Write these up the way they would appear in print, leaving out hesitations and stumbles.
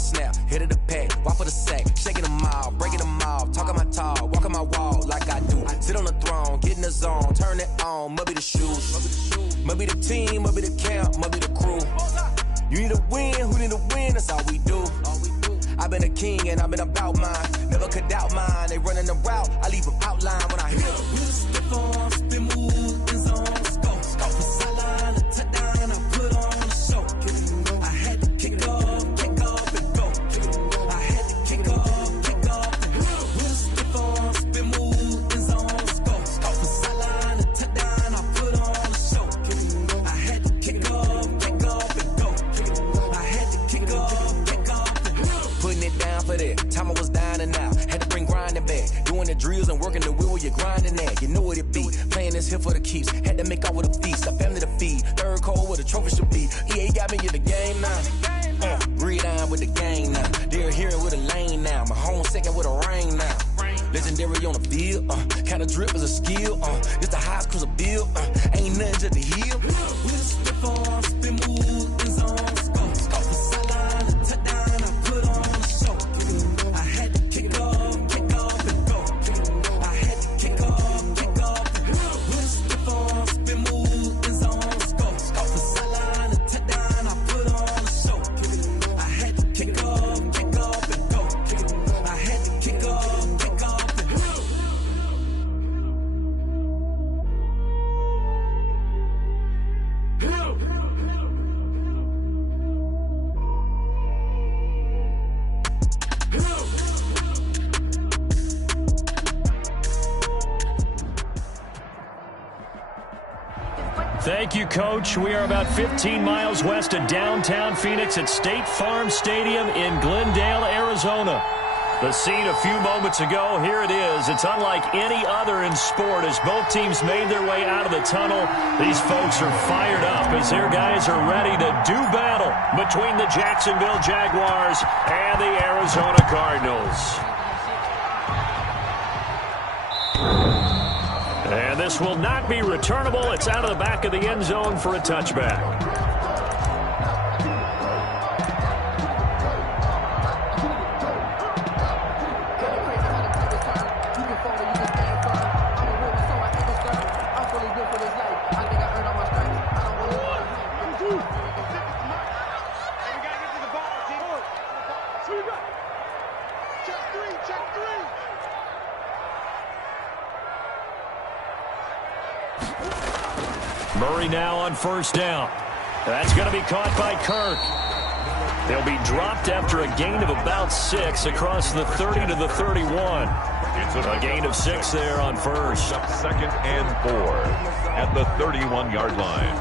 snap, hit of the pack, walk for the sack, shaking them all, breaking them off, talking my talk, walking my wall like I do. Sit on the throne, get in the zone, turn it on, must be the shoes, must be the team, must be the camp, must be the crew. You need a win, who need a win, that's all we do. I've been a king and I've been about mine, never could doubt mine. They running the route, I leave them outline when I hit them. Stiff on, spin move, in zone, scope, the sideline, the touchdown, I put on the show. I had to kick off and go. I had to kick off and go. Stiff on, spin move, in zone, scope, the sideline, the touchdown, I put on the show. I had to kick off and go. I had to kick off and go. Putting it down for that, time I was down and out. Had to bring grinding back, doing the drills and working the wheel where you're grinding at. You know what it be, playing this here for the keeps. Had to make out with a feast, a family to feed. Third cold where the trophy should be. EA got me in the game now. Read on with the game now. They're hearing with a lane now. My home second with a rain now. Legendary on the field, kinda drip is a skill. It's the highest cruiser bill, ain't nothing just to heal. With a slip on, spin move, in zone, scope the sideline, the touchdown, I put on the show. I had to kick off and go. I had to kick off and go. With a slip on, spin move, in zone, scope the sideline, the touchdown, I put on the show. I had to kick off and go. I had to kick off and go. Thank you, Coach. We are about 15 miles west of downtown Phoenix at State Farm Stadium in Glendale, Arizona. The scene a few moments ago, here it is. It's unlike any other in sport as both teams made their way out of the tunnel. These folks are fired up as their guys are ready to do battle between the Jacksonville Jaguars and the Arizona Cardinals. And this will not be returnable. It's out of the back of the end zone for a touchback. Murray now on first down. That's going to be caught by Kirk. They'll be dropped after a gain of about 6 across the 30 to the 31. It's a gain of 6 there on first. Second and 4 at the 31-yard line.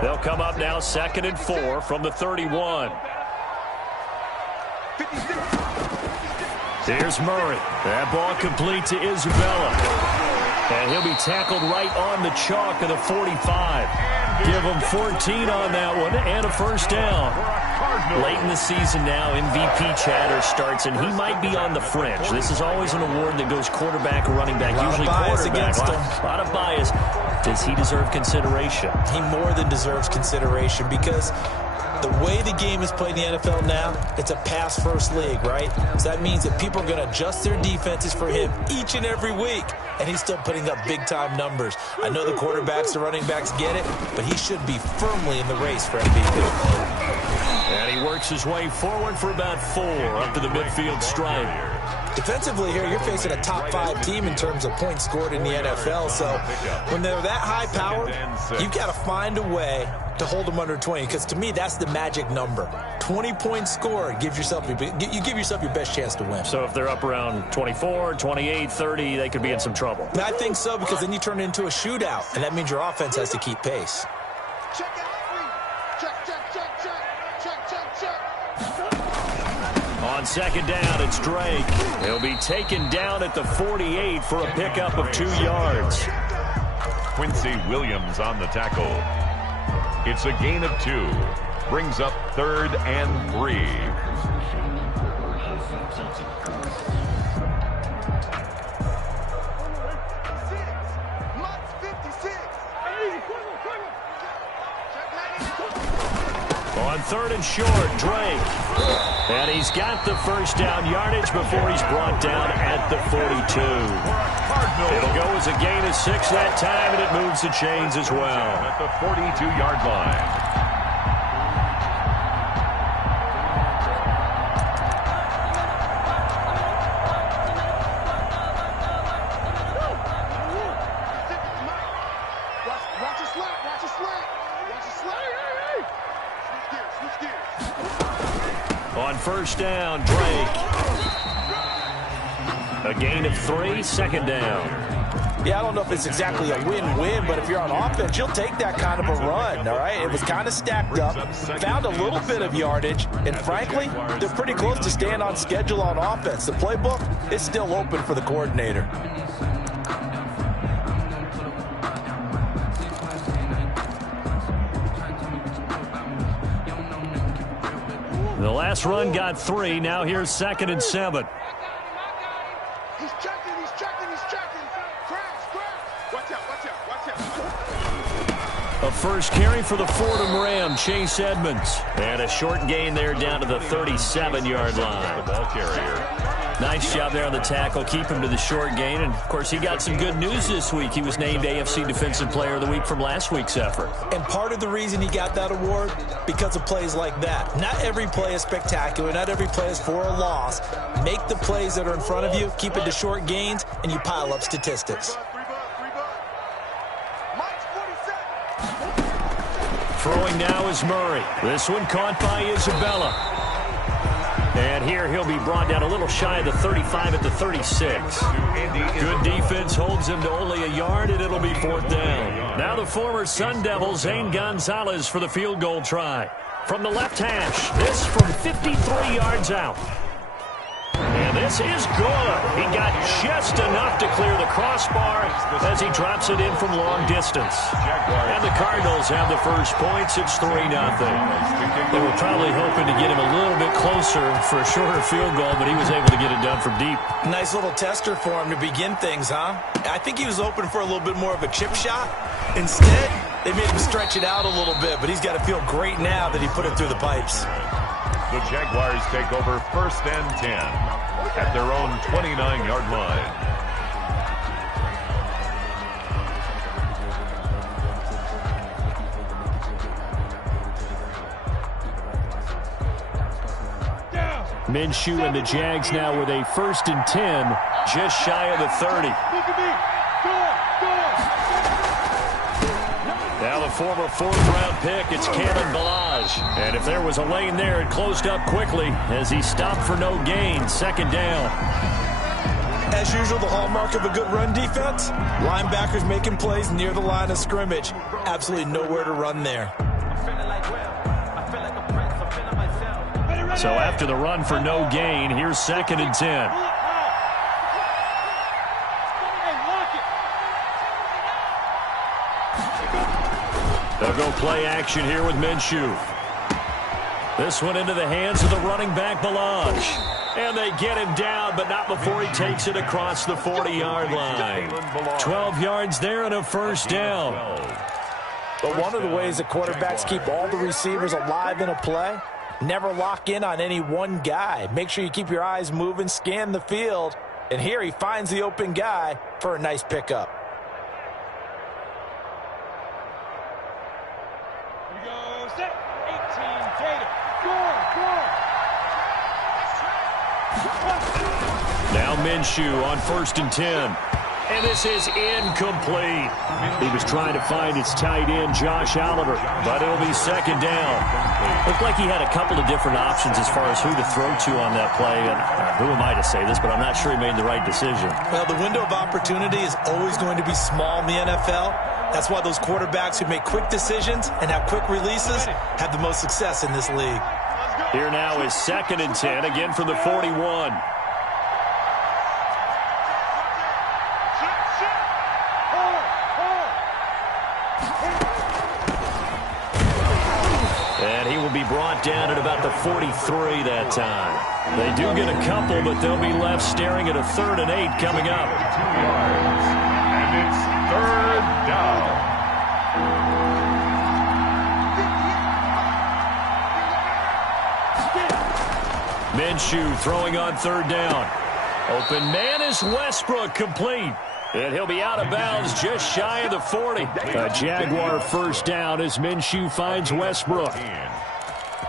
They'll come up now second and 4 from the 31. There's Murray. That ball complete to Isabella. And he'll be tackled right on the chalk of the 45. Give him 14 on that one and a first down. Late in the season now, MVP chatter starts, and he might be on the fringe. This is always an award that goes quarterback or running back, usually quarterback. A lot of bias. Does he deserve consideration? He more than deserves consideration because the way the game is played in the NFL now, it's a pass-first league, right? So that means that people are going to adjust their defenses for him each and every week, and he's still putting up big-time numbers. I know the quarterbacks, the running backs get it, but he should be firmly in the race for MVP. And he works his way forward for about 4 up to the midfield stripe. Defensively here, you're facing a top-5 team in terms of points scored in the NFL. So when they're that high power, you've got to find a way to hold them under 20. Because to me, that's the magic number. 20 points scored, you give yourself your best chance to win. So if they're up around 24, 28, 30, they could be in some trouble. I think so, because then you turn it into a shootout, and that means your offense has to keep pace. On second down, it's Drake. He'll be taken down at the 48 for a pickup of 2 yards. Quincy Williams on the tackle. It's a gain of 2. Brings up 3rd and 3. On 3rd and short, Drake. And he's got the first down yardage before he's brought down at the 42. It'll go as a gain of 6 that time, and it moves the chains as well. At the 42-yard line. On first down, Drake. A gain of 3, 2nd down. Yeah, I don't know if it's exactly a win-win, but if you're on offense, you'll take that kind of a run, all right? It was kind of stacked up, found a little bit of yardage, and frankly, they're pretty close to staying on schedule on offense. The playbook is still open for the coordinator. The last run got 3. Now here's 2nd and 7. He's checking. Watch out. A first carry for the Fordham Ram, Chase Edmonds. And a short gain there down to the 37-yard line. The ball carrier. Nice job there on the tackle. Keep him to the short gain. And, of course, he got some good news this week. He was named AFC Defensive Player of the Week from last week's effort. And part of the reason he got that award, because of plays like that. Not every play is spectacular. Not every play is for a loss. Make the plays that are in front of you, keep it to short gains, and you pile up statistics. Throwing now is Murray. This one caught by Isabella. And here he'll be brought down a little shy of the 35 at the 36. Good defense holds him to only a yard, and it'll be 4th down. Now the former Sun Devil, Zane Gonzalez, for the field goal try. From the left hash, this from 53 yards out. And this is good. He got just enough to clear the crossbar as he drops it in from long distance. And the Cardinals have the first points. It's 3-0. They were probably hoping to get him a little bit closer for a shorter field goal, but he was able to get it done from deep. Nice little tester for him to begin things, huh? I think he was open for a little bit more of a chip shot. Instead, they made him stretch it out a little bit, but he's got to feel great now that he put it through the pipes. The Jaguars take over 1st and 10 at their own 29-yard line. Minshew and the Jags now with a 1st and 10, just shy of the 30. Now the former 4th-round pick, it's Kalen Ballage. And if there was a lane there, it closed up quickly as he stopped for no gain. 2nd down. As usual, the hallmark of a good run defense, linebackers making plays near the line of scrimmage. Absolutely nowhere to run there. So after the run for no gain, here's 2nd and 10. They'll go play action here with Minshew. This one into the hands of the running back, Ballage. And they get him down, but not before he takes it across the 40-yard line. 12 yards there and a 1st down. But one of the ways that quarterbacks keep all the receivers alive in a play, never lock in on any one guy. Make sure you keep your eyes moving, scan the field. And here he finds the open guy for a nice pickup. Now Minshew on 1st and 10. And this is incomplete. He was trying to find his tight end, Josh Oliver, but it'll be 2nd down. Looked like he had a couple of different options as far as who to throw to on that play. And who am I to say this, but I'm not sure he made the right decision. Well, the window of opportunity is always going to be small in the NFL. That's why those quarterbacks who make quick decisions and have quick releases have the most success in this league. Here now is 2nd and 10, again from the 41. And he will be brought down at about the 43 that time. They do get a couple, but they'll be left staring at a 3rd and 8 coming up. 2 yards, and it's 3rd down. Minshew throwing on third down. Open man is Westbrook, complete. And he'll be out of bounds just shy of the 40. A Jaguar first down as Minshew finds Westbrook.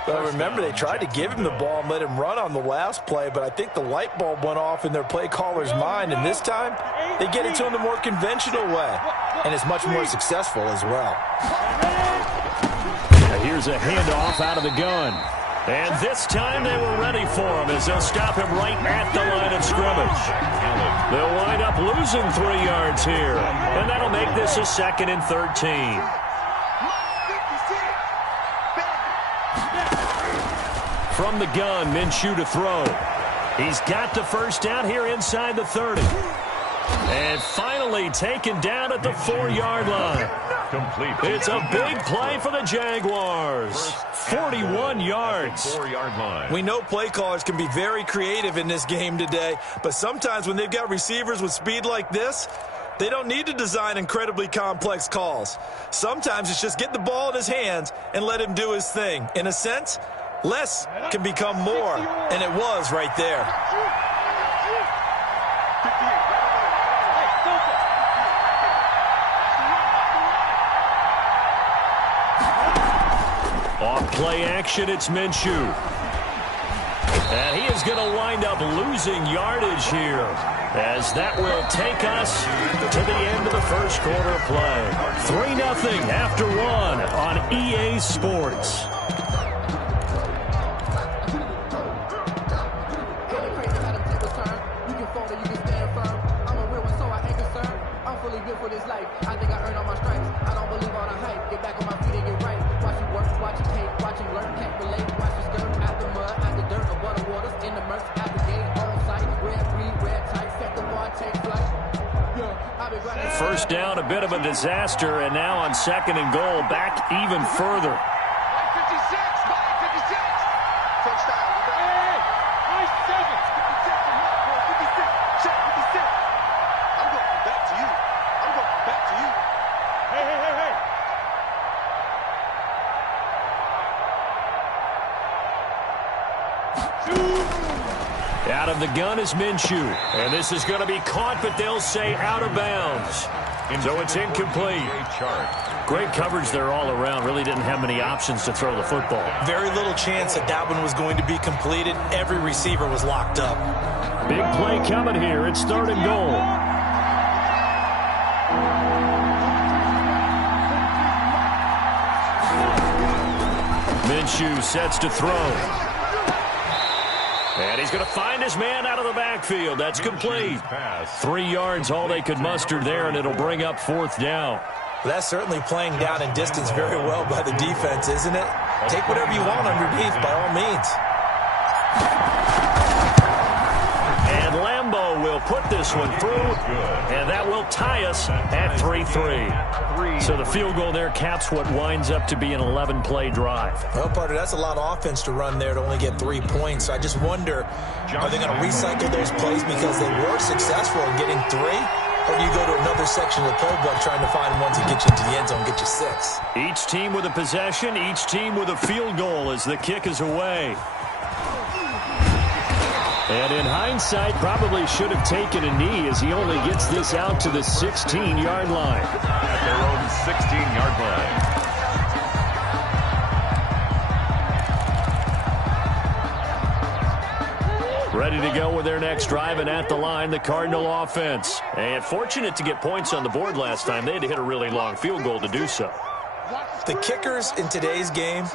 Well, remember, they tried to give him the ball and let him run on the last play, but I think the light bulb went off in their play caller's mind, and this time they get it to him the more conventional way, and it's much more successful as well. Here's a handoff out of the gun. And this time they were ready for him as they'll stop him right at the line of scrimmage. They'll wind up losing 3 yards here, and that'll make this a 2nd and 13. From the gun, Minshew to throw. He's got the first down here inside the 30. And finally taken down at the 4-yard line. Complete. It's a big play for the Jaguars. 41 yards. 4-yard line. We know play callers can be very creative in this game today, but sometimes when they've got receivers with speed like this, they don't need to design incredibly complex calls. Sometimes it's just get the ball in his hands and let him do his thing. In a sense, less can become more, and it was right there. Off play action, it's Minshew. And he is going to wind up losing yardage here, as that will take us to the end of the first quarter play. 3-0 after 1 on EA Sports. For this life, I think I earned all my stripes. I don't believe all the hype. Get back on my feet and get right. Watch you work, watch you take, watch you learn, can't relate. Watch you skirt out the mud, out the dirt, above the waters, in the murk, out the gate, on sight. Red, green, red, tight, set the bar, take flight. Yeah, I've been running. First down, a bit of a disaster, and now on 2nd and goal, back even further. 56, 56. First down. Hey, nice seven. 56. Check 56. I'm going back to you. I'm going back to you. Hey. Out of the gun is Minshew. And this is going to be caught, but they'll say out of bounds. So it's incomplete. Great coverage there all around. Really didn't have many options to throw the football. Very little chance that one was going to be completed. Every receiver was locked up. Big play coming here. It's 3rd and goal. Minshew sets to throw. And he's going to find his man out of the backfield. That's complete. 3 yards, all they could muster there, and it'll bring up 4th down. Well, that's certainly playing down in distance very well by the defense, isn't it? Take whatever you want underneath, by all means. And Lambeau will put this one through, and that will tie us at 3-3. So the field goal there caps what winds up to be an 11-play drive. Well, partner, that's a lot of offense to run there to only get 3 points. So I just wonder, are they going to recycle those plays because they were successful in getting 3? Or do you go to another section of the playbook trying to find ones that get you into the end zone, get you 6? Each team with a possession, each team with a field goal as the kick is away. And in hindsight, probably should have taken a knee as he only gets this out to the 16-yard line. At their own 16-yard line. Ready to go with their next drive, and at the line, the Cardinal offense. And fortunate to get points on the board last time. They had to hit a really long field goal to do so. The kickers in today's game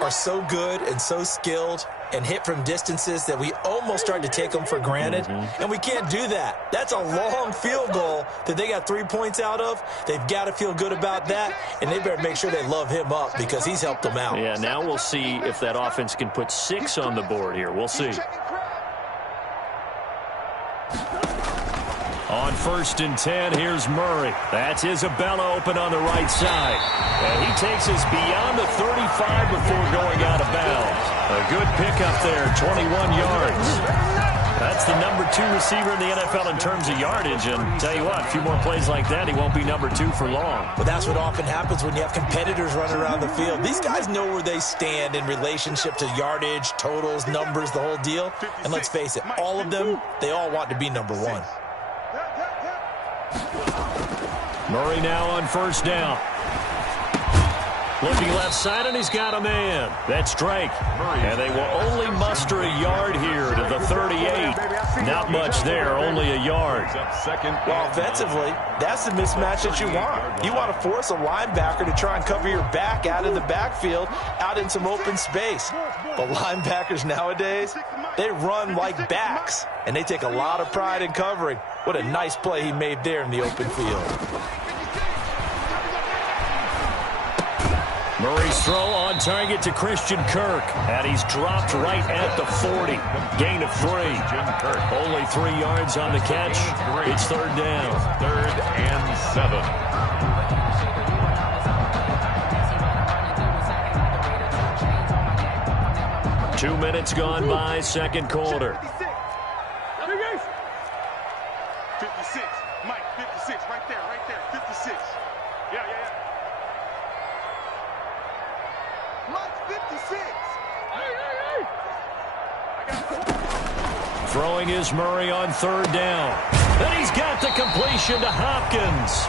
are so good and so skilled and hit from distances that we almost start to take them for granted. And we can't do that. That's a long field goal that they got 3 points out of. They've got to feel good about that, and they better make sure they love him up because he's helped them out. Yeah, now we'll see if that offense can put 6 on the board here. We'll see. On 1st and 10, here's Murray. That's Isabella open on the right side. And he takes us beyond the 35 before going out of bounds. A good pickup there, 21 yards. That's the number 2 receiver in the NFL in terms of yardage. And tell you what, a few more plays like that, he won't be number 2 for long. But that's what often happens when you have competitors running around the field. These guys know where they stand in relationship to yardage, totals, numbers, the whole deal. And let's face it, all of them, they all want to be number 1. Murray now on first down. Looking left side, and he's got a man. That's Drake. And they will only muster a yard here to the 38. Not much there, only a yard. Well, offensively, that's the mismatch that you want. You want to force a linebacker to try and cover your back out of the backfield, out in some open space. But linebackers nowadays, they run like backs, and they take a lot of pride in covering. What a nice play he made there in the open field. Murray's throw on target to Christian Kirk. And he's dropped right at the 40. Gain of 3. Only 3 yards on the catch. It's third down. 3rd and 7. 2 minutes gone by, second quarter. 56. Mike, 56. Right there. 56. Yeah. Mike, 56. Throwing is Murray on third down. And he's got the completion to Hopkins.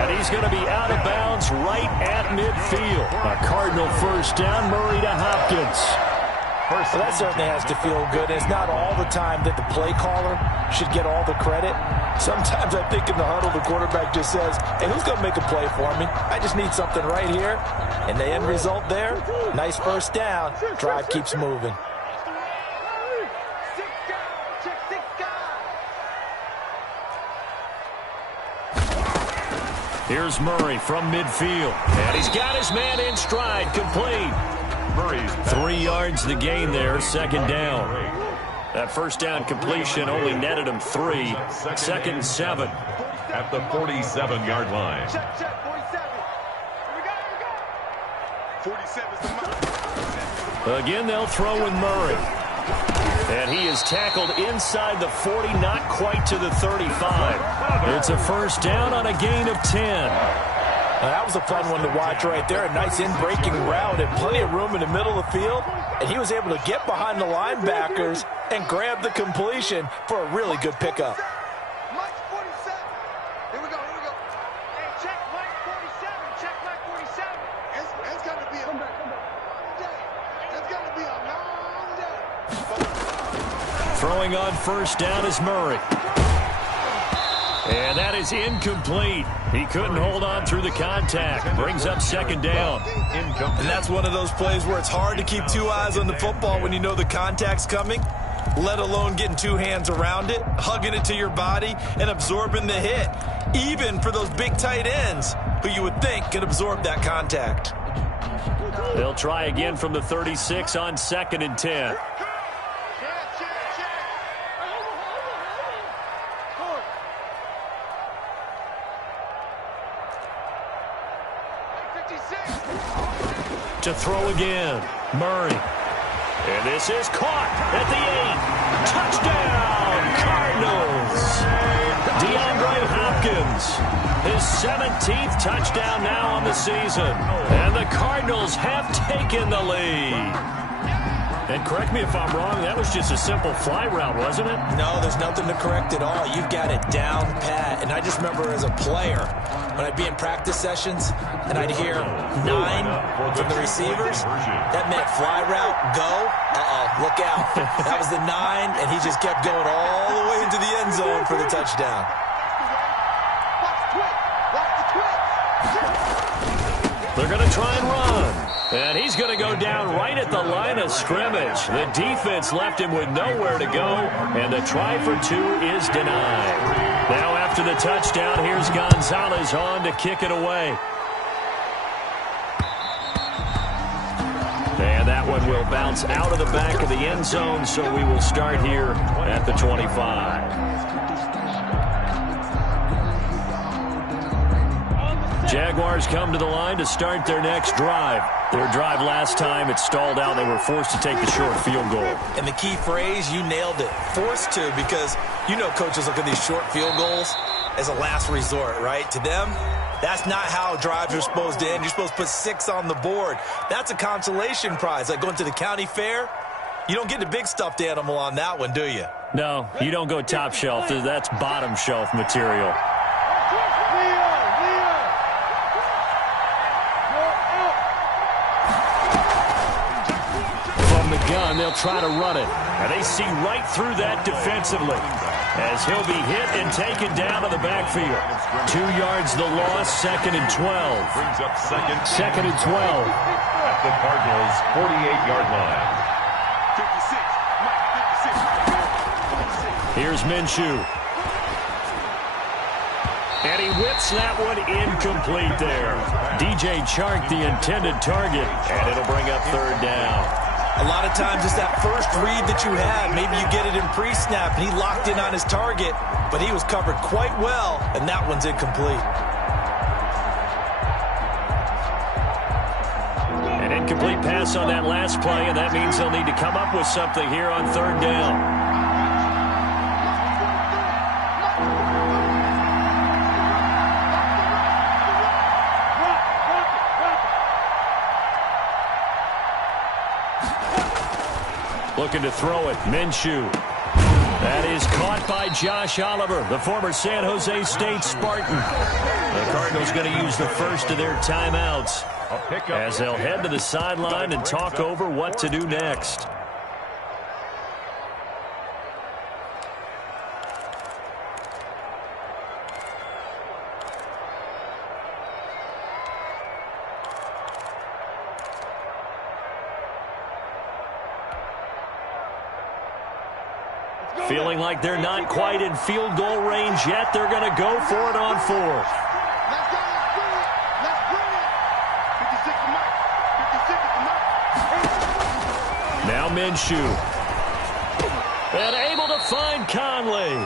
And he's going to be out of bounds right at midfield. A Cardinal first down, Murray to Hopkins. Well, that certainly has to feel good. It's not all the time that the play caller should get all the credit. Sometimes I think in the huddle, the quarterback just says, hey, who's going to make a play for me? I just need something right here. And the end result there, nice first down. Drive keeps moving. Here's Murray from midfield. And he's got his man in stride, complete. 3 yards the gain there, second down. That first down completion only netted him 3. 2nd and 7. At the 47-yard line. Check, 47. Here we go. 47 is the mark. Again, they'll throw with Murray. And he is tackled inside the 40, not quite to the 35. It's a first down on a gain of 10. Now, that was a fun one to watch right there. A nice in-breaking route and plenty of room in the middle of the field. And he was able to get behind the linebackers and grab the completion for a really good pickup. Mike 47. Here we go. Hey, check Mike 47. Check Mike 47. It's going to be a long day. It's going to be a long day. Throwing on first down is Murray. And that is incomplete. He couldn't hold on through the contact. Brings up second down. And that's one of those plays where it's hard to keep 2 eyes on the football when you know the contact's coming, let alone getting 2 hands around it, hugging it to your body, and absorbing the hit. Even for those big tight ends who you would think could absorb that contact. They'll try again from the 36 on 2nd and 10. To throw again, Murray. And this is caught at the 8. Touchdown, Cardinals. DeAndre Hopkins, his 17th touchdown now on the season. And the Cardinals have taken the lead. And correct me if I'm wrong, that was just a simple fly route, wasn't it? No, there's nothing to correct at all. You've got it down pat. And I just remember as a player, when I'd be in practice sessions and I'd hear 9 from the receivers, that meant fly route, go, look out. That was the 9, and he just kept going all the way into the end zone for the touchdown. They're going to try and run. And he's going to go down right at the line of scrimmage. The defense left him with nowhere to go, and the try for 2 is denied. Now after the touchdown, here's Gonzalez on to kick it away. And that one will bounce out of the back of the end zone, so we will start here at the 25. Jaguars come to the line to start their next drive. Their drive last time, it stalled out. They were forced to take the short field goal. And the key phrase, you nailed it. Forced to, because you know coaches look at these short field goals as a last resort, right? To them, that's not how drives are supposed to end. You're supposed to put 6 on the board. That's a consolation prize. Like going to the county fair, you don't get the big stuffed animal on that one, do you? No, you don't go top shelf. That's bottom shelf material. From the gun, they'll try to run it. And they see right through that defensively, as he'll be hit and taken down to the backfield. 2 yards the loss, 2nd and 12. Brings up second and 12. At the Cardinals' 48-yard line. 56. Here's Minshew. And he whips that one incomplete there. DJ Chark, the intended target, and it'll bring up 3rd down. A lot of times it's that first read that you have. Maybe you get it in pre-snap, and he locked in on his target, but he was covered quite well, and that one's incomplete. An incomplete pass on that last play, and that means they'll need to come up with something here on 3rd down. Looking to throw it, Minshew. That is caught by Josh Oliver, the former San Jose State Spartan. The Cardinals going to use the first of their timeouts as they'll head to the sideline and talk over what to do next. Feeling like they're not quite in field goal range yet. They're going to go for it on 4th. Let's go. Let's bring it. 56 to Mike. 56 to Mike. Now Minshew. And able to find Conley.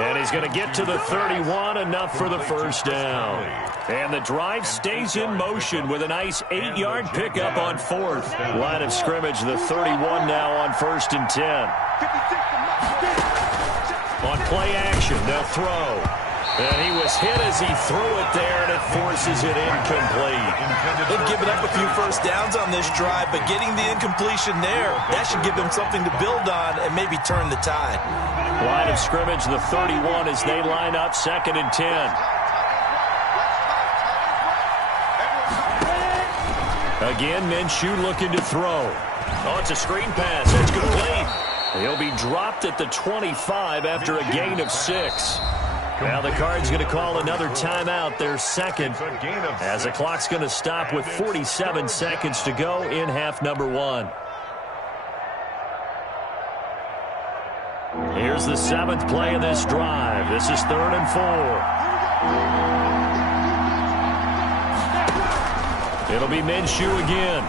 And he's going to get to the 31, enough for the 1st down. And the drive stays in motion with a nice 8-yard pickup on 4th. Line of scrimmage, the 31 now on 1st and 10. On play action, they'll throw. And he was hit as he threw it there, and it forces it incomplete. They've given up a few first downs on this drive, but getting the incompletion there, that should give them something to build on and maybe turn the tide. Line of scrimmage, the 31 as they line up, 2nd and 10. Again, Minshew looking to throw. Oh, it's a screen pass. It's complete. He'll be dropped at the 25 after a gain of 6. Now the Cards going to call another timeout, their 2nd, as the clock's going to stop with 47 seconds to go in half number 1. Here's the 7th play of this drive. This is 3rd and 4. It'll be Minshew again.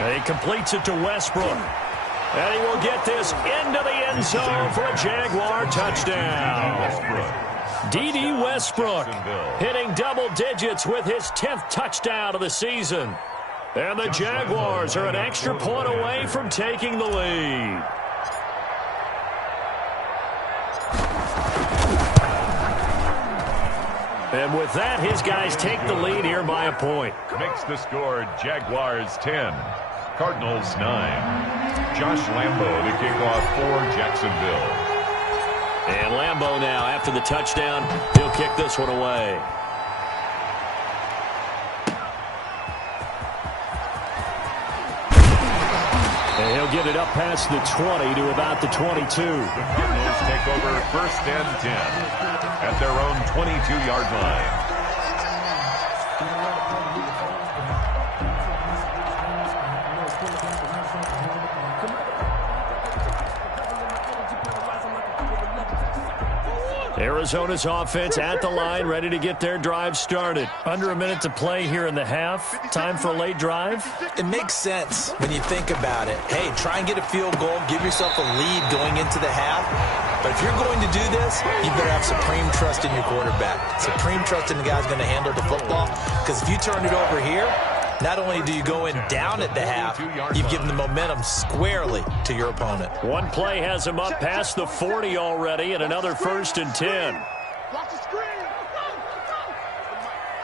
And he completes it to Westbrook. And he will get this into the end zone for a Jaguar touchdown. D.D. Westbrook hitting double digits with his 10th touchdown of the season. And the Jaguars are an extra point away from taking the lead. And with that, his guys take the lead here by a point. Makes the score Jaguars 10, Cardinals 9. Josh Lambo to kick off for Jacksonville. And Lambo now, after the touchdown, he'll kick this one away. And he'll get it up past the 20 to about the 22. The Cardinals take over 1st and 10 at their own 22-yard line. Arizona's offense at the line, ready to get their drive started. Under a minute to play here in the half. Time for a late drive. It makes sense when you think about it. Hey, try and get a field goal. Give yourself a lead going into the half. But if you're going to do this, you better have supreme trust in your quarterback. Supreme trust in the guy who's going to handle the football. Because if you turn it over here, Not only do you go in down at the half, you've given the momentum squarely to your opponent. One play has him up past the 40 already, and another 1st and 10. Watch the screen.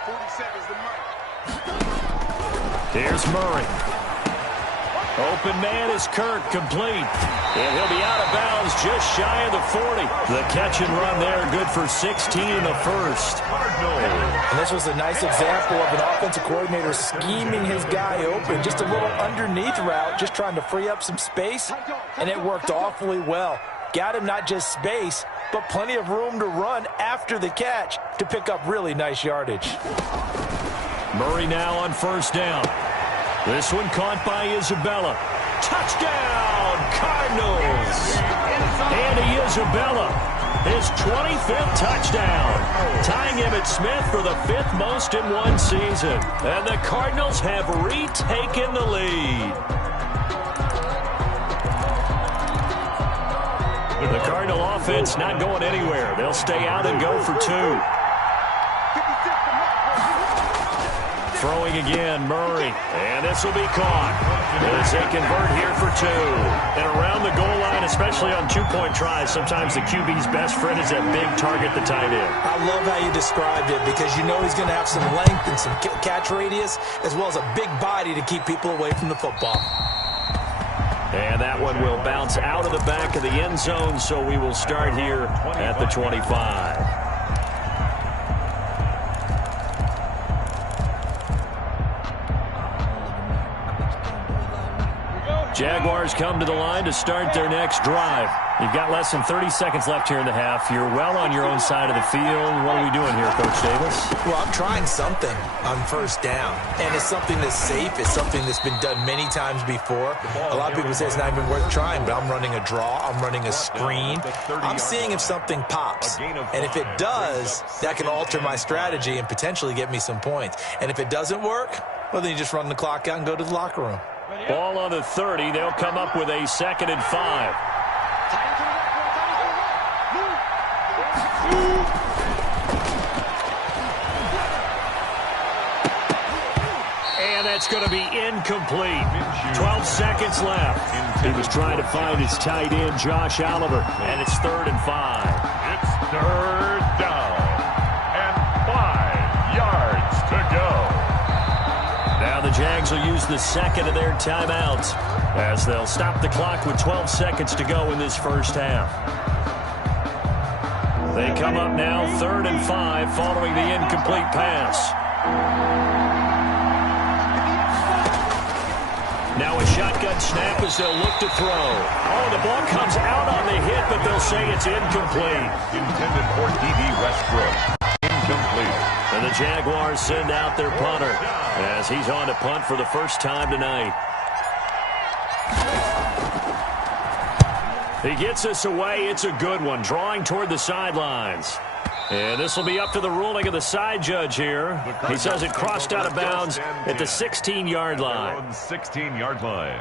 40 seconds the mic. Here's Murray. Open man is Kirk, complete. And he'll be out of bounds just shy of the 40. The catch and run there, good for 16 in the first. And this was a nice example of an offensive coordinator scheming his guy open. Just a little underneath route, just trying to free up some space. And it worked awfully well. Got him not just space, but plenty of room to run after the catch to pick up really nice yardage. Murray now on 1st down. This one caught by Isabella. Touchdown, Cardinals! Andy Isabella, his 25th touchdown, tying Emmitt Smith for the 5th most in one season. And the Cardinals have retaken the lead. The Cardinal offense not going anywhere. They'll stay out and go for 2. Throwing again, Murray. And this will be caught as they convert here for 2. And around the goal line, especially on 2-point tries, sometimes the QB's best friend is that big target, the tight end. I love how you described it because you know he's going to have some length and some catch radius as well as a big body to keep people away from the football. And that one will bounce out of the back of the end zone, so we will start here at the 25. Jaguars come to the line to start their next drive. You've got less than 30 seconds left here in the half. You're well on your own side of the field. What are we doing here, Coach Davis? Well, I'm trying something on 1st down, and it's something that's safe. It's something that's been done many times before. A lot of people say it's not even worth trying, but I'm running a draw. I'm running a screen. I'm seeing if something pops, and if it does, that can alter my strategy and potentially get me some points. And if it doesn't work, well, then you just run the clock out and go to the locker room. Ball on the 30. They'll come up with a 2nd and 5. And that's going to be incomplete. 12 seconds left. He was trying to find his tight end, Josh Oliver, and it's 3rd and 5. It's 3rd down and 5 yards to go. Now the Jags will use the 2nd of their timeouts as they'll stop the clock with 12 seconds to go in this first half. They come up now 3rd and 5 following the incomplete pass. Now a shotgun snap as they'll look to throw. Oh, the ball comes out on the hit, but they'll say it's incomplete. Intended for D.D. Westbrook. Incomplete. And the Jaguars send out their punter as he's on to punt for the first time tonight. He gets us away. It's a good one, drawing toward the sidelines. And this will be up to the ruling of the side judge here. He says it crossed out of bounds at the 16-yard line. 16-yard line.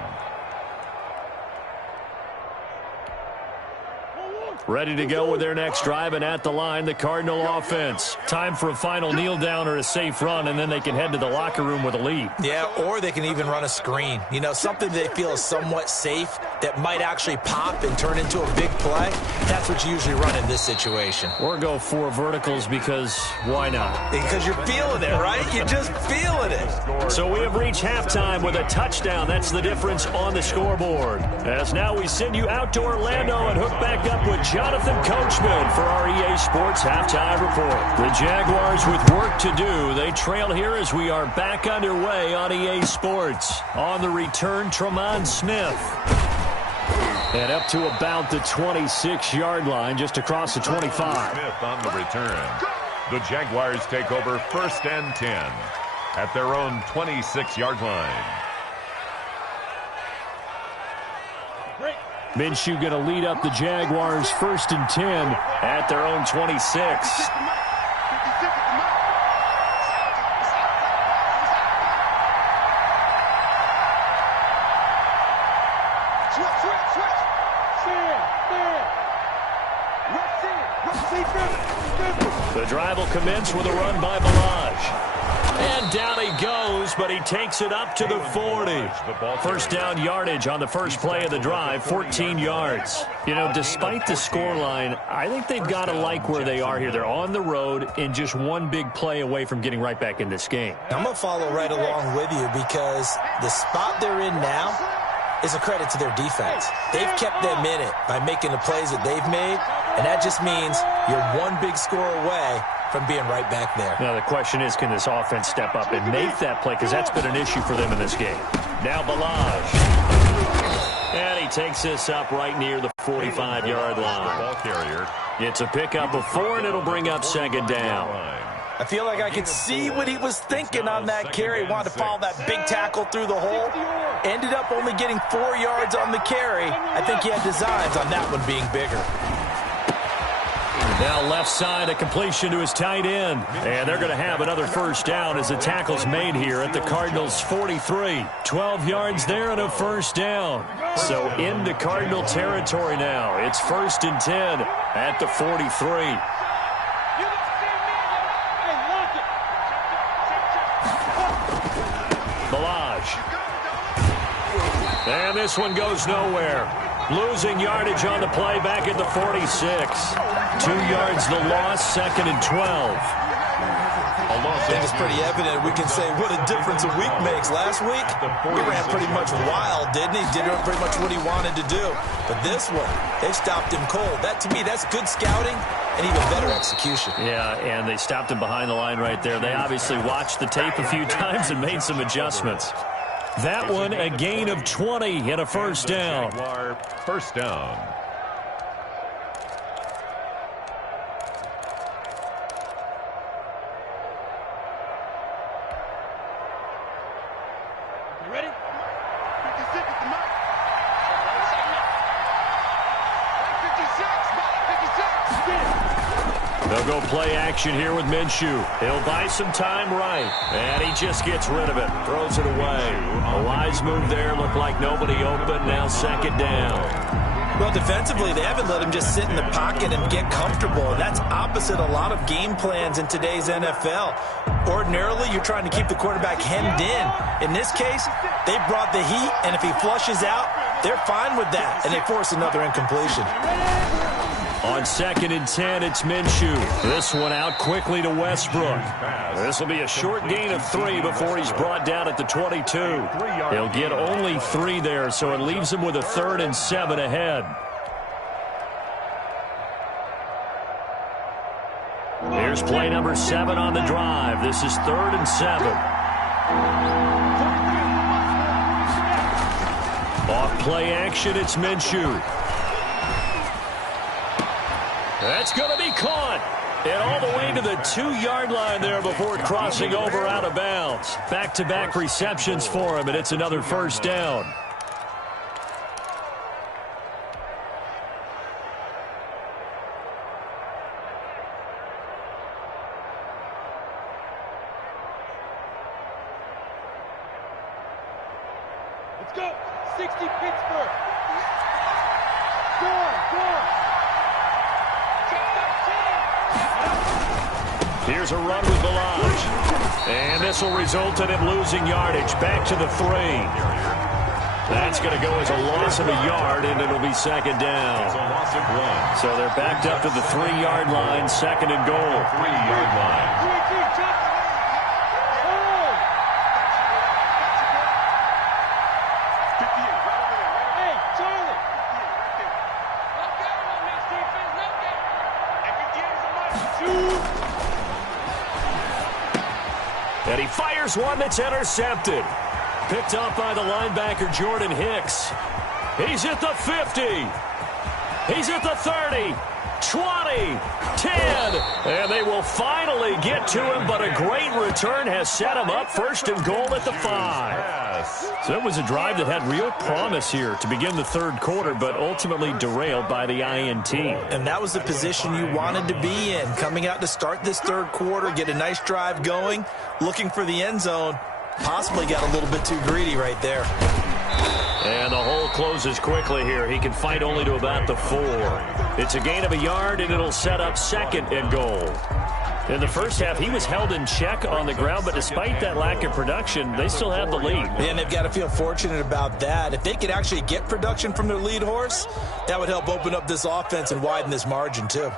Ready to go with their next drive, and at the line, the Cardinal offense. Time for a final kneel down or a safe run, and then they can head to the locker room with a lead. Yeah, or they can even run a screen. You know, something they feel is somewhat safe that might actually pop and turn into a big play. That's what you usually run in this situation. Or go 4 verticals because why not? Because you're feeling it, right? You're just feeling it. So we have reached halftime with a touchdown. That's the difference on the scoreboard. As now we send you out to Orlando and hook back up with Jonathan Coachman for our EA Sports Halftime Report. The Jaguars with work to do. They trail here as we are back underway on EA Sports. On the return, Tremont Smith. And up to about the 26-yard line, just across the 25. Smith on the return. The Jaguars take over 1st and 10 at their own 26-yard line. Minshew going to lead up the Jaguars 1st and 10 at their own 26. The drive will commence with a run by Balaj. And down he goes, but he takes it up to the 40. First down yardage on the first play of the drive, 14 yards. You know, despite the scoreline, I think they've got to like where they are here. They're on the road and just one big play away from getting right back in this game. I'm going to follow right along with you because the spot they're in now is a credit to their defense. They've kept them in it by making the plays that they've made, and that just means you're one big score away from being right back there. Now the question is, can this offense step up and make that play? Because that's been an issue for them in this game. Now Balaj. And he takes this up right near the 45-yard line. Ball carrier. It's a pickup of 4, and it'll bring up second down. I feel like I could see what he was thinking on that carry. Wanted to follow that big tackle through the hole. Ended up only getting 4 yards on the carry. I think he had designs on that one being bigger. Now left side, a completion to his tight end. And they're going to have another first down as the tackle's made here at the Cardinals' 43. 12 yards there and a first down. So into Cardinal territory now. It's 1st and 10 at the 43. And this one goes nowhere. Losing yardage on the play back at the 46. 2 yards the loss, 2nd and 12. I think it's pretty evident. We can say what a difference a week makes. Last week, he ran pretty much wild, didn't he? Did pretty much what he wanted to do. But this one, they stopped him cold. That, to me, that's good scouting and even better execution. Yeah, and they stopped him behind the line right there. They obviously watched the tape a few times and made some adjustments. That one, a gain of 20 and a first down. First down. You ready? 56 at the mark. 56. They'll go play action here with Minshew. He'll buy some time right. And he just gets rid of it. Throws it away. A wise move there. Looked like nobody open. Now second down. Well, defensively, they haven't let him just sit in the pocket and get comfortable. And that's opposite a lot of game plans in today's NFL. Ordinarily, you're trying to keep the quarterback hemmed in. In this case, they brought the heat, and if he flushes out, they're fine with that. And they force another incompletion. On 2nd and 10, it's Minshew. This one out quickly to Westbrook. This will be a short gain of 3 before he's brought down at the 22. He'll get only 3 there, so it leaves him with a 3rd and 7 ahead. Here's play number 7 on the drive. This is 3rd and 7. Off play action, it's Minshew. That's going to be caught. And all the way to the 2-yard line there before crossing over out of bounds. Back-to-back receptions for him, and it's another first down. Let's go. 60 Pittsburgh. Score. Here's a run with Balaj. And this will result in him losing yardage. Back to the 3. That's going to go as a loss of a yard, and it'll be second down. It's a loss of 1. So they're backed up to the 3-yard line, 2nd and goal. 3-yard line. Hey, Charlie. And he fires one that's intercepted. Picked up by the linebacker, Jordan Hicks. He's at the 50. He's at the 30. 20, 10, and they will finally get to him, but a great return has set him up 1st and goal at the 5. So it was a drive that had real promise here to begin the 3rd quarter, but ultimately derailed by the INT. And that was the position you wanted to be in, coming out to start this 3rd quarter, get a nice drive going, looking for the end zone, possibly got a little bit too greedy right there. And the hole closes quickly here. He can fight only to about the 4. It's a gain of a yard, and it'll set up 2nd and goal. In the first half, he was held in check on the ground, but despite that lack of production, they still have the lead. And they've got to feel fortunate about that. If they could actually get production from their lead horse, that would help open up this offense and widen this margin too.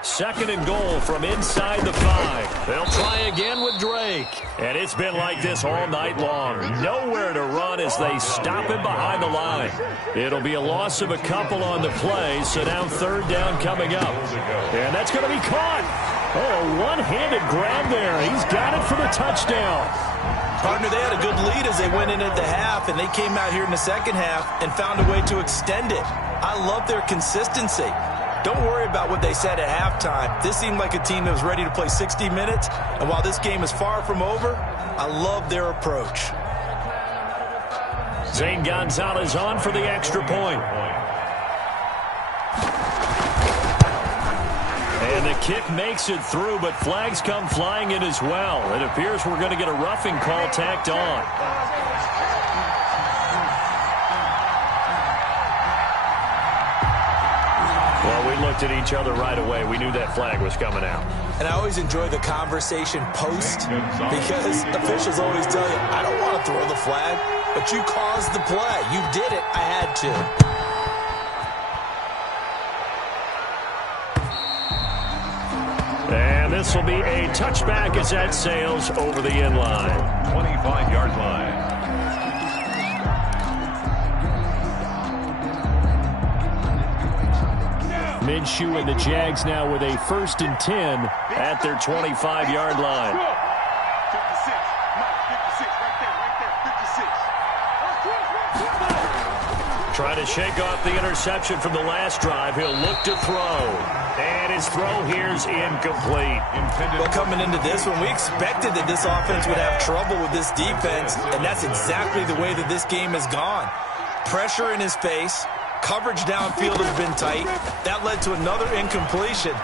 2nd and goal from inside the 5. They'll try again with Drake. And it's been like this all night long. Nowhere to run as they stop him behind the line. It'll be a loss of a couple on the play, so now 3rd down coming up. And that's going to be caught. Oh, a one-handed grab there. He's got it for the touchdown. Partner, they had a good lead as they went in at the half, and they came out here in the second half and found a way to extend it. I love their consistency. Don't worry about what they said at halftime. This seemed like a team that was ready to play 60 minutes, and while this game is far from over, I love their approach. Zane Gonzalez on for the extra point. And the kick makes it through, but flags come flying in as well. It appears we're going to get a roughing call tacked on. Well, we looked at each other right away. We knew that flag was coming out. And I always enjoy the conversation post because officials always tell you, I don't want to throw the flag, but you caused the play. You did it. I had to. And this will be a touchback as that sails over the end line. 25-yard line. Minshew and the Jags now with a 1st and 10 at their 25-yard line. 56, right there, 56. Trying to shake off the interception from the last drive. He'll look to throw. And his throw here's incomplete. Well, coming into this one, we expected that this offense would have trouble with this defense, and that's exactly the way that this game has gone. Pressure in his face. Coverage downfield has been tight. That led to another incompletion.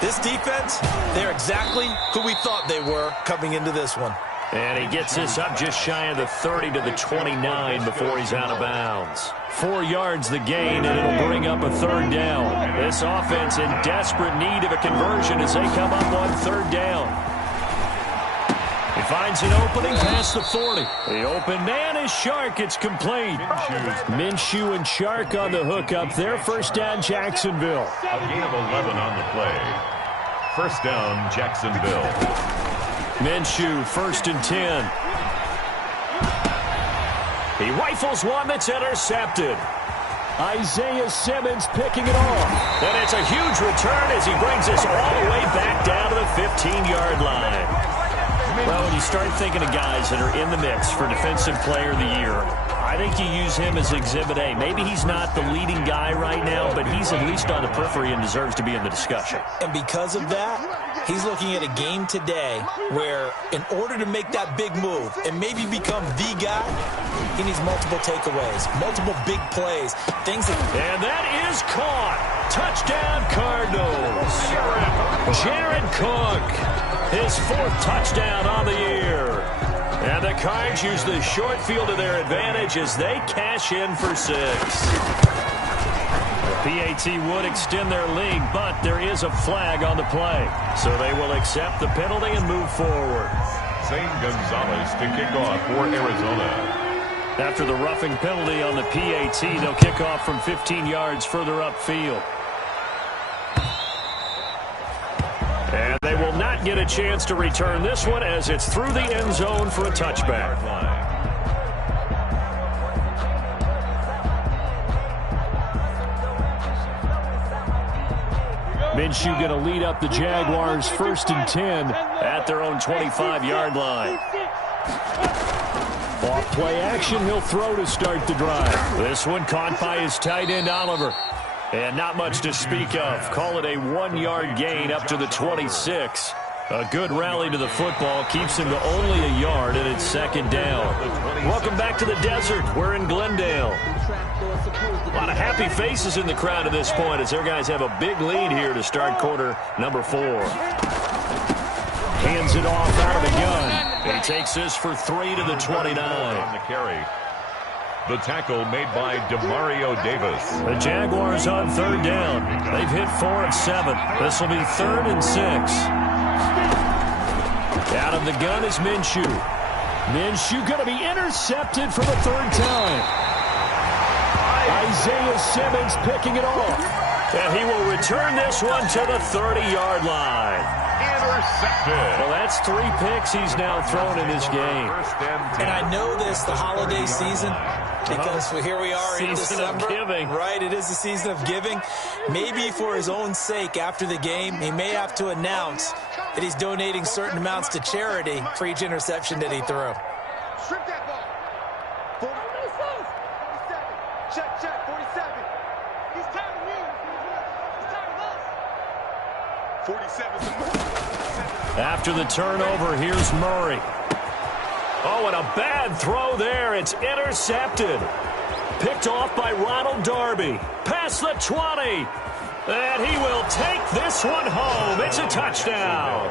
This defense, they're exactly who we thought they were coming into this one. And he gets this up just shy of the 30 to the 29 before he's out of bounds. 4 yards the gain, and it'll bring up a 3rd down. This offense in desperate need of a conversion as they come up on 3rd down. He finds an opening past the 40. The open man is Shark. It's complete. Minshew and Shark on the hook up there. 1st down, Jacksonville. A gain of 11 on the play. 1st down, Jacksonville. Minshew, 1st and 10. He rifles one that's intercepted. Isaiah Simmons picking it off. And it's a huge return as he brings us all the way back down to the 15-yard line. Well, when you start thinking of guys that are in the mix for Defensive Player of the Year, I think you use him as Exhibit A. Maybe he's not the leading guy right now, but he's at least on the periphery and deserves to be in the discussion. And because of that, he's looking at a game today where in order to make that big move and maybe become the guy, he needs multiple takeaways, multiple big plays, things that... And that is caught. Touchdown, Cardinals. Jared Cook, his 4th touchdown on the year. And the Cards use the short field to their advantage as they cash in for 6. The PAT would extend their lead, but there is a flag on the play. So they will accept the penalty and move forward. Zane Gonzalez to kick off for Arizona. After the roughing penalty on the PAT, they'll kick off from 15 yards further upfield. And they will not get a chance to return this one as it's through the end zone for a touchback. Minshew going to lead up the Jaguars 1st and 10 at their own 25-yard line. Off play action, he'll throw to start the drive. This one caught by his tight end, Oliver. And not much to speak of. Call it a 1-yard gain up to the 26. A good rally to the football keeps him to only a yard, and it's 2nd down. Welcome back to the desert. We're in Glendale. A lot of happy faces in the crowd at this point as their guys have a big lead here to start quarter number 4. Hands it off out of the gun. He takes this for 3 to the 29. On the carry. The tackle made by DeMario Davis. The Jaguars on 3rd down. They've hit 4 of 7. This will be 3rd and 6. of the gun is Minshew. Minshew going to be intercepted for the third time. Isaiah Simmons picking it off. And he will return this one to the 30-yard line. Intercepted. Well, that's 3 picks he's now thrown in this game. And I know this, the holiday season, because here we are in December. Season of giving. Right, it is the season of giving. Maybe for his own sake after the game, he may have to announce that he's donating certain amounts to charity for each interception that he threw. Strip that ball. 47. Check, 47. He's tired of me. He's tired of us. 47. After the turnover, here's Murray. Oh, and a bad throw there. It's intercepted. Picked off by Ronald Darby. Past the 20. And he will take this one home. It's a touchdown.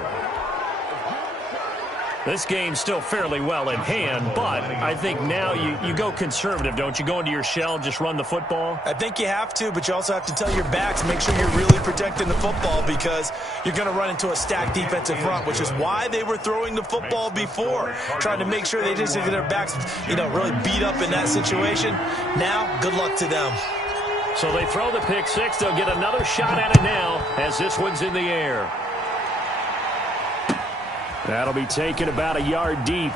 This game's still fairly well in hand, but I think now you go conservative, don't you? Go into your shell, just run the football? I think you have to, but you also have to tell your backs, make sure you're really protecting the football because you're going to run into a stacked defensive front, which is why they were throwing the football before, trying to make sure they just get their backs, really beat up in that situation. Now, good luck to them. So they throw the pick six. They'll get another shot at it now as this one's in the air. That'll be taken about a yard deep.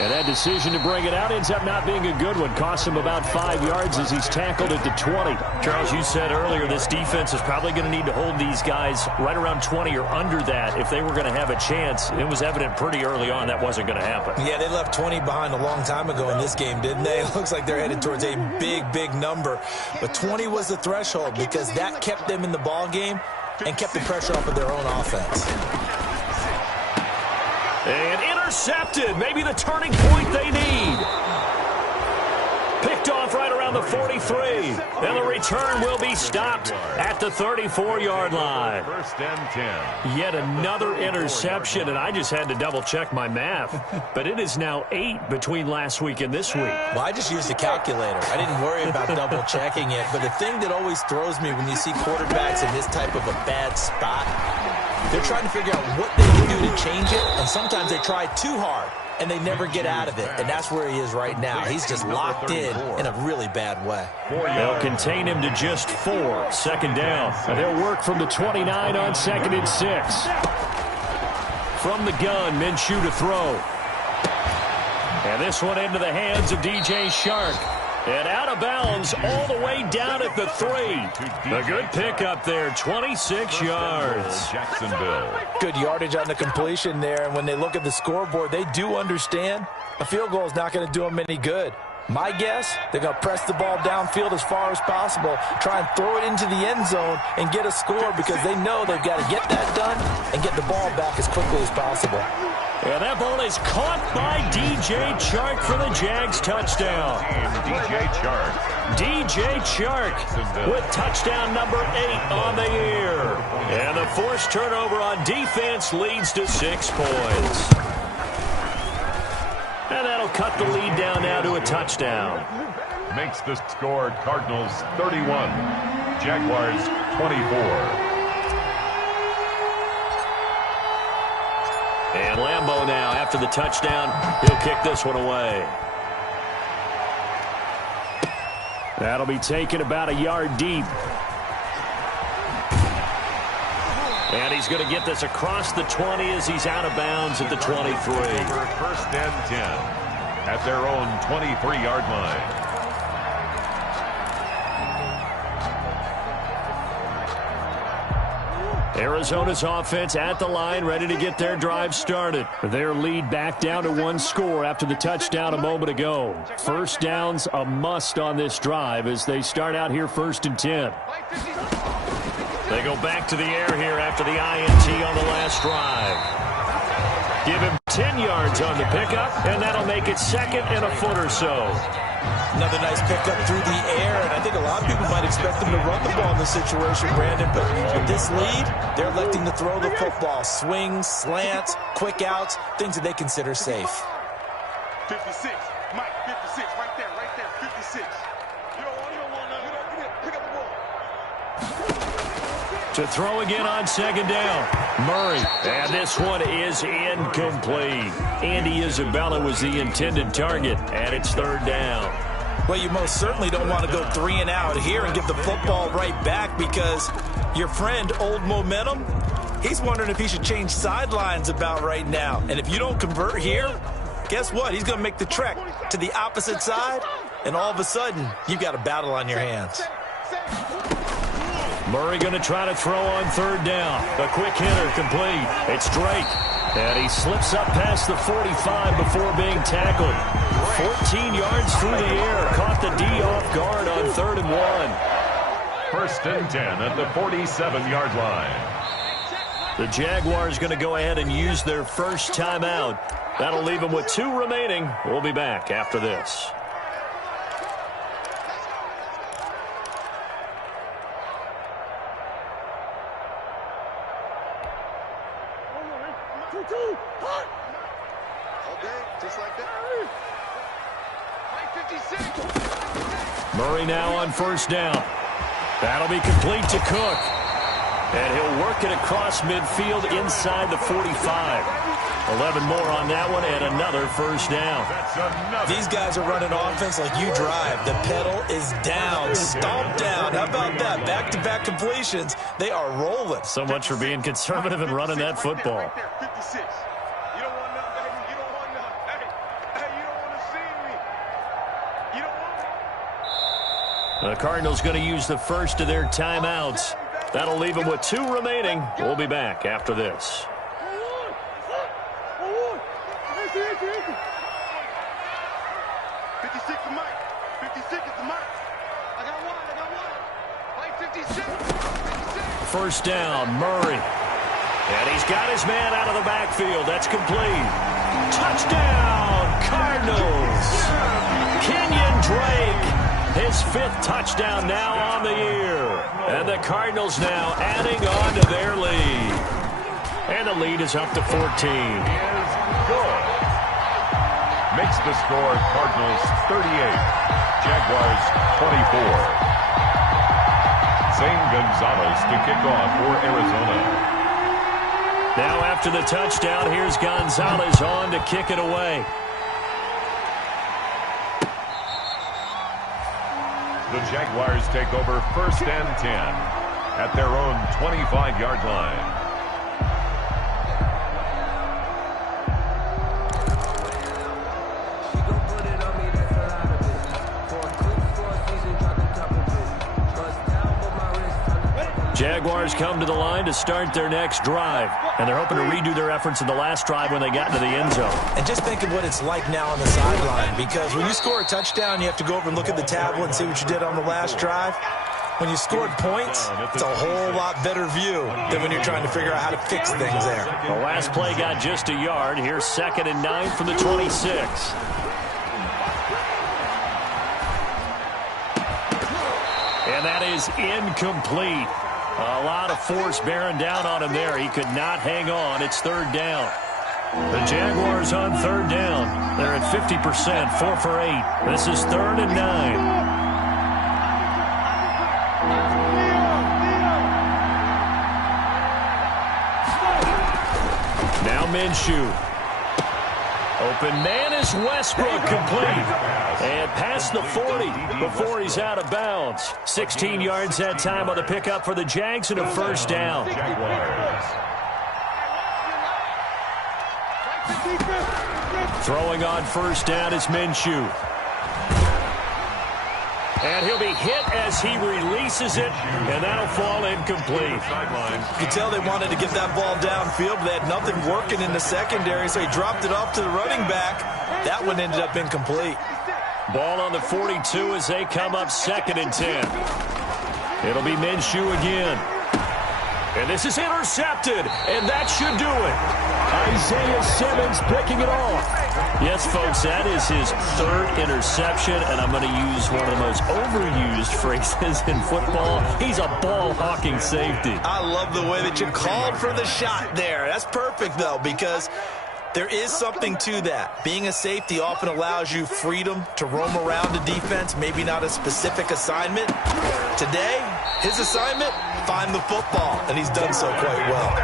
And that decision to bring it out ends up not being a good one. Costs him about 5 yards as he's tackled at the 20. Charles, you said earlier this defense is probably going to need to hold these guys right around 20 or under that if they were going to have a chance. It was evident pretty early on that wasn't going to happen. Yeah, they left 20 behind a long time ago in this game, didn't they? It looks like they're headed towards a big number. But 20 was the threshold because that kept them in the ball game and kept the pressure off of their own offense. And intercepted. Maybe the turning point they need. Picked off right around the 43. And the return will be stopped at the 34-yard line. First and 10. Yet another interception, and I just had to double-check my math. But it is now 8 between last week and this week. Well, I just used a calculator. I didn't worry about double-checking it. But the thing that always throws me when you see quarterbacks in this type of a bad spot, they're trying to figure out what they can do to change it, and sometimes they try too hard, and they never get out of it, and that's where he is right now. He's just locked in a really bad way. They'll contain him to just 4. Second down. And they'll work from the 29 on 2nd and 6. From the gun, Minshew to throw. And this one into the hands of DJ Shark. And out of bounds all the way down at the 3. A good pickup there, 26 yards. Jacksonville. Good yardage on the completion there, and when they look at the scoreboard, they do understand a field goal is not going to do them any good. My guess, they're going to press the ball downfield as far as possible, try and throw it into the end zone and get a score because they know they've got to get that done and get the ball back as quickly as possible. And that ball is caught by DJ Chark for the Jags touchdown. DJ Chark. DJ Chark with touchdown number 8 on the year. And the forced turnover on defense leads to 6 points. And that'll cut the lead down now to a touchdown. Makes the score Cardinals 31, Jaguars 24. And Lambeau now, after the touchdown, he'll kick this one away. That'll be taken about a yard deep. And he's going to get this across the 20 as he's out of bounds at the 23. First and 10 at their own 23-yard line. Arizona's offense at the line, ready to get their drive started. Their lead back down to 1 score after the touchdown a moment ago. First down's a must on this drive as they start out here 1st and 10. They go back to the air here after the INT on the last drive. Give him 10 yards on the pickup, and that'll make it 2nd and a foot or so. Another nice pickup through the air, and I think a lot of people might expect them to run the ball in this situation, Brandon, but with this lead, they're electing to throw the football. Swings, slants, quick outs, things that they consider safe. 56, Mike, 56, right there, 56. You don't want none. Pick up the ball. To throw again on 2nd down. Murray, and this one is incomplete. Andy Isabella was the intended target, and it's third down. Well, you most certainly don't want to go 3 and out here and give the football right back, because your friend, Old Momentum, he's wondering if he should change sidelines about right now. And if you don't convert here, guess what? He's going to make the trek to the opposite side, and all of a sudden, you've got a battle on your hands. Murray going to try to throw on third down. The quick hitter complete. It's Drake. And he slips up past the 45 before being tackled. 14 yards through the air. Caught the D off guard on 3rd and 1. 1st and 10 at the 47-yard line. The Jaguars going to go ahead and use their first timeout. That'll leave them with 2 remaining. We'll be back after this. Murray now on 1st down. That'll be complete to Cook. And he'll work it across midfield inside the 45. 11 more on that one and another 1st down. These guys are running offense like you drive. The pedal is down, stomped down. How about that? Back-to-back completions. They are rolling. So much for being conservative and running that football. 56. You don't want none, baby. You don't want none. Hey, you don't want to see me. You don't want me. The Cardinals going to use the first of their timeouts. That'll leave them with 2 remaining. We'll be back after this. 56 to Mike. 56 is the Mike. I got one. Mike 56. 56. 1st down, Murray. And he's got his man out of the backfield. That's complete. Touchdown, Cardinals. Kenyon Drake, his 5th touchdown now on the year. And the Cardinals now adding on to their lead. And the lead is up to 14. Is good. Makes the score Cardinals 38, Jaguars 24. Zane Gonzalez to kick off for Arizona. Now after the touchdown, here's Gonzalez on to kick it away. The Jaguars take over 1st and 10 at their own 25-yard line. Jaguars come to the line to start their next drive. And they're hoping to redo their efforts in the last drive when they got into the end zone. And just think of what it's like now on the sideline, because when you score a touchdown, you have to go over and look at the tablet and see what you did on the last drive. When you scored points, it's a whole lot better view than when you're trying to figure out how to fix things there. The last play got just a yard. Here's 2nd and 9 from the 26. And that is incomplete. A lot of force bearing down on him there. He could not hang on. It's 3rd down. The Jaguars on 3rd down. They're at 50%, 4 for 8. This is 3rd and 9. Now Minshew. Open man is Westbrook, complete. And past the 40 before he's out of bounds. 16 yards that time on the pickup for the Jags and a 1st down. Throwing on 1st down is Minshew. And he'll be hit as he releases it, and that'll fall incomplete. You could tell they wanted to get that ball downfield, but they had nothing working in the secondary, so he dropped it off to the running back. That one ended up incomplete. Ball on the 42 as they come up 2nd and 10. It'll be Minshew again. And this is intercepted, and that should do it. Isaiah Simmons picking it off. Yes, folks, that is his 3rd interception, and I'm going to use one of the most overused phrases in football. He's a ball-hawking safety. I love the way that you called for the shot there. That's perfect, though, because there is something to that. Being a safety often allows you freedom to roam around a defense, maybe not a specific assignment. Today, his assignment, find the football, and he's done so quite well.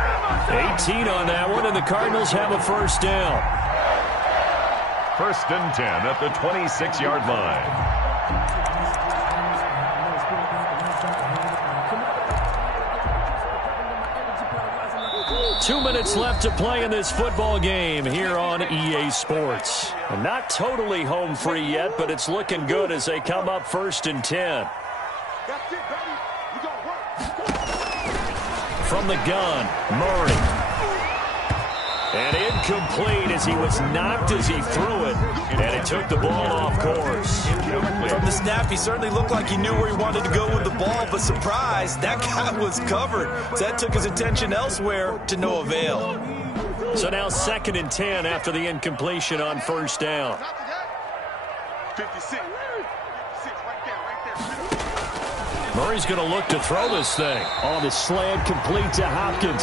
18 on that one, and the Cardinals have a first down. 1st and 10 at the 26-yard line. 2 minutes left to play in this football game here on EA Sports. And not totally home free yet, but it's looking good as they come up 1st and 10. From the gun, Murray. And incomplete as he was knocked as he threw it. And it took the ball off course. From the snap, he certainly looked like he knew where he wanted to go with the ball, but surprise, that guy was covered. So that took his attention elsewhere to no avail. So now 2nd and 10 after the incompletion on 1st down. 56. Murray's going to look to throw this thing. On the slant, complete to Hopkins.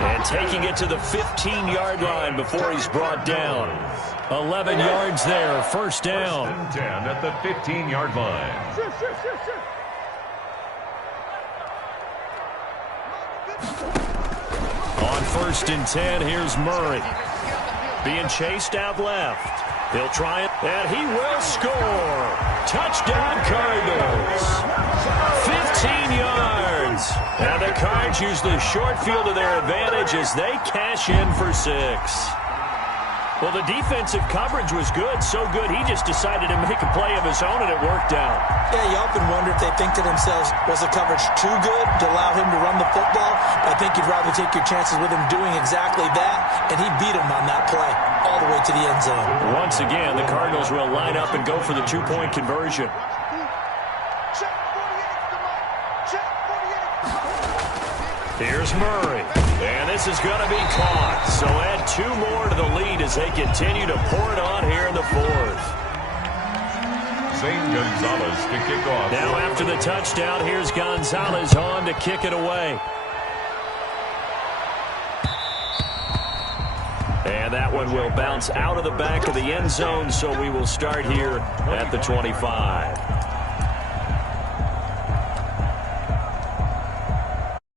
And taking it to the 15-yard line before he's brought down. 11 yards there, 1st down. 1st and 10 at the 15-yard line. On 1st and 10, here's Murray. Being chased out left. He'll try it, and he will score. Touchdown, Cardinals. 15 yards. And the Cards use the short field to their advantage as they cash in for 6. Well, the defensive coverage was good, so good he just decided to make a play of his own, and it worked out. Yeah, you often wonder if they think to themselves, was the coverage too good to allow him to run the football? I think you'd rather take your chances with him doing exactly that, and he beat him on that play all the way to the end zone. Once again, the Cardinals will line up and go for the 2-point conversion. Here's Murray. And this is going to be caught. So add 2 more to the lead as they continue to pour it on here in the 4th. Zane Gonzalez to kick off. Now after the touchdown, here's Gonzalez on to kick it away. And that one will bounce out of the back of the end zone, so we will start here at the 25.